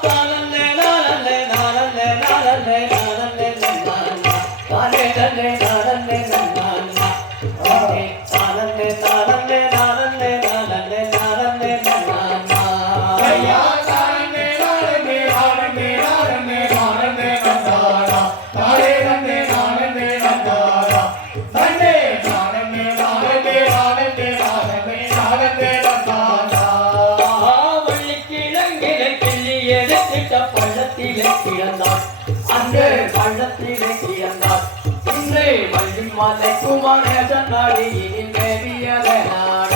Para கிடந்தார் அங்கே பள்ளத்திலே கிடந்தார் இன்றே வள்ளி மலை குமரேசன் அடியில் மேவியதே நாட.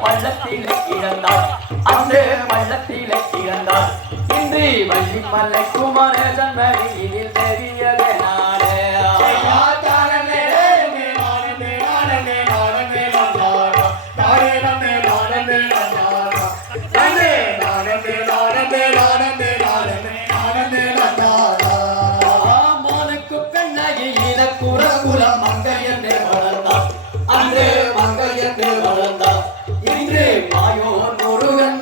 பள்ளத்திலே கிடந்தார். அன்று பள்ளத்திலே கிடந்தார். ஸ்ரீ வள்ளிமலை குமர சன்மதியில் தெரியதே நாடே. மங்கையன்று வளர்ந்தார் இன்று மாயோன் முருகன்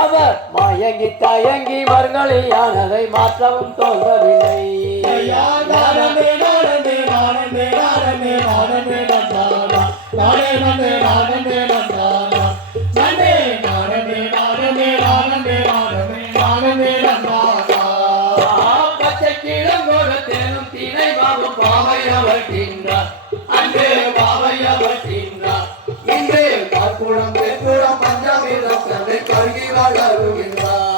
அவர் மயங்கி தயங்கி மருங்களியானதை மாற்றவும் தோன்றவில்லை நானே நானே நானே நானே கூடம் பெண்கூடம் பஞ்சாமிரம் தன்னை கருகி வளருகின்றார்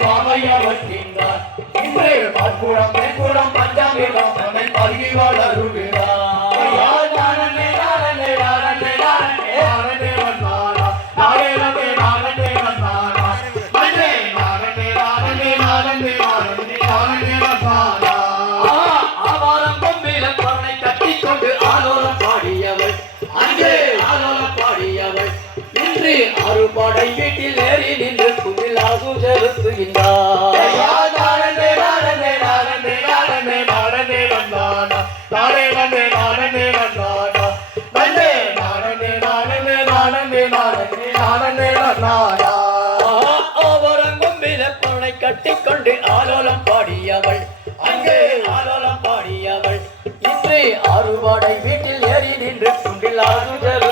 பாமையாவற்றின்றார் இன்றே பாற்கூடம் மேற்கூடம் பஞ்சாமிரம் தன்னை கருகி வளர் படை வீட்டில் ஏறி நின்று குமிழாகு செலுத்துகின்றார் கட்டிக்கொண்டு ஆலோலம் பாடியவள். அங்கே ஆலோலம் பாடியவள். இன்று ஆறுபாடை வீட்டில் ஏறி நின்று குண்டில் ஆறுதல்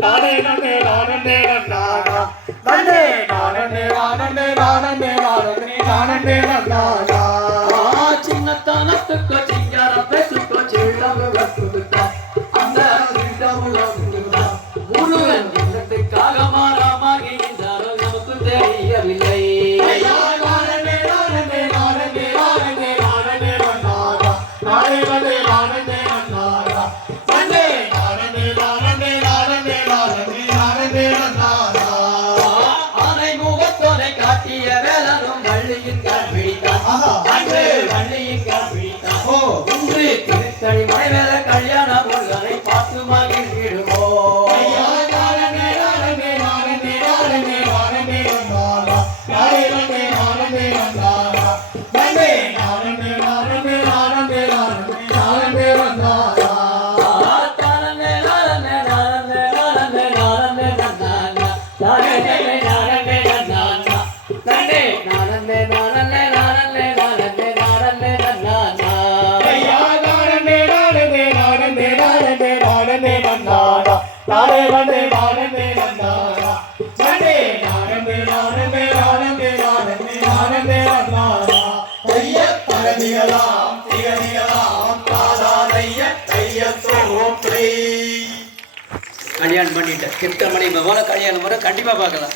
நானே நானே நானே நானா நானே நானே நானே நானே நானே நானே நானா சின்னத்தானத்துக்கு சிங்கார பேசுக்கு சில்லம் வசுதுக்கா அந்த சில்லமுலம் முருகன் இல்லத்துக்காக மாறாமாகி நமக்கு தெரியவில்லை. தனி மனைவேல கல்யாண முருகனை பார்த்து மகிழ்ந்திடுவோம் Yeah, yeah, yeah. நன்னானா நானே நானே நானே நன்னானா நானே நானே நானே நானே ஐய கல்யாணம் பண்ணிட்டேன். கிருஷ்ணமணி பகவான கல்யாணம் முறை கண்டிப்பாக பார்க்கலாம்.